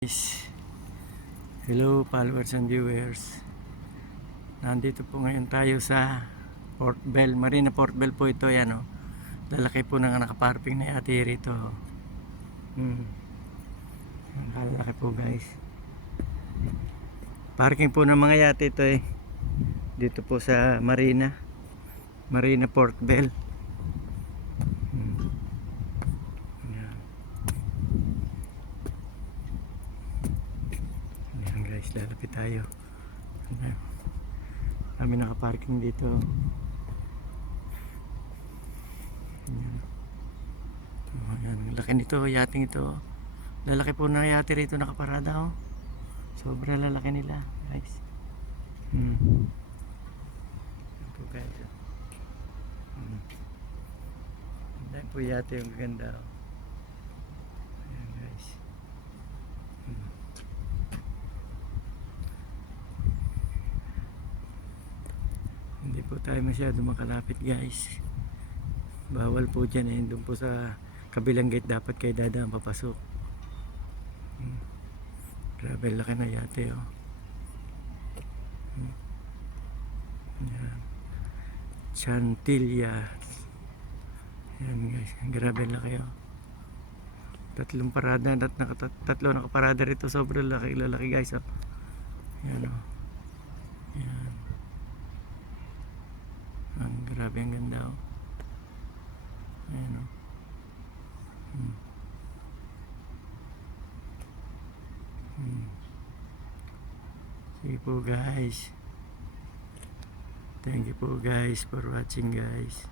Guys, hello followers and viewers. Nandito po ngayon tayo sa Port Bell, Marina Port Bell po ito. Yan, oh. Lalaki po ng nakaparking na yate rito. Lalaki po guys. Parking po ng mga yate ito eh. Dito po sa Marina Port Bell. Ayan guys, lalapit tayo. Kami nakaparking dito. Ayan, laki nito, yating ito. Lalaki po na yate rito nakaparada, oh. Sobrang lalaki nila guys. Ayan po guys. Ayan po yate yung ganda, oh. Ayan guys. Hindi po tayo masyado makalapit guys. Bawal po dyan eh. Doon po sa kabilang gate dapat kayo dadaan papasok. Grabe laki na yate, oh. Ayan. Chantilly. Ayan guys, grabe laki, oh. Tatlong parada, tatlo nakaparada rito. Sobrang lalaki guys, oh. Ayan, oh. Ayan. Grabe ang ganda, oh. Ayan, oh. Sige po guys. Thank you po guys for watching guys.